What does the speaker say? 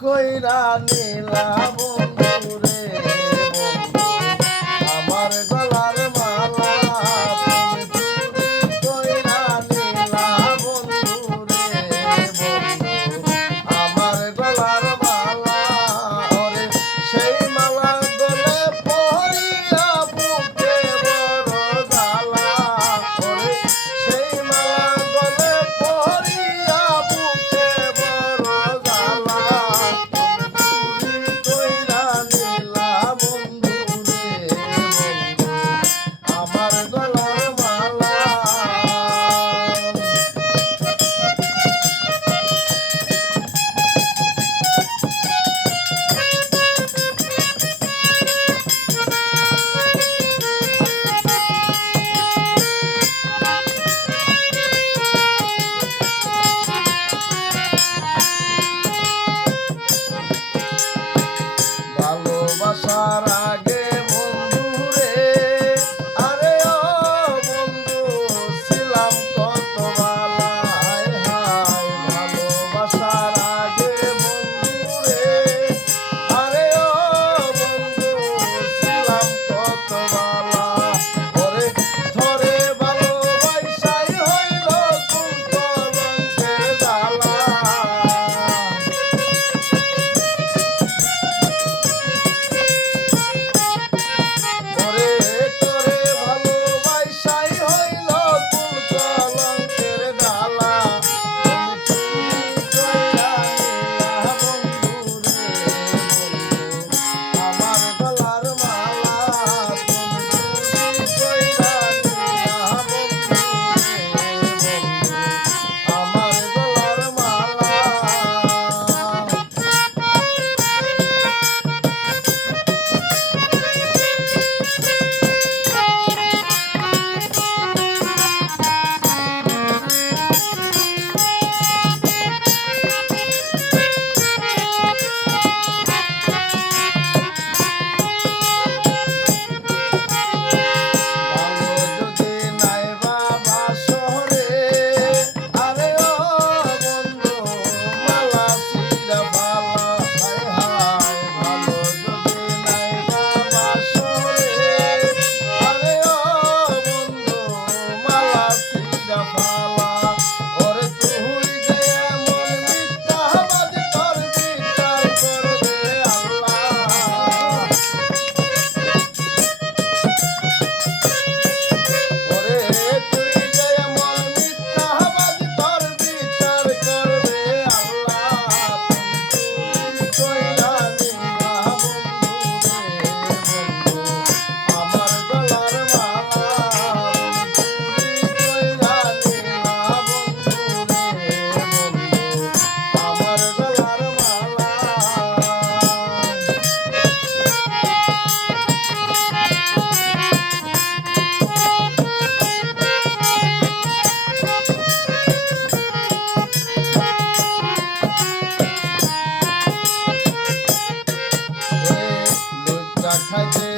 কইরা নীলা বন্ধু 开心。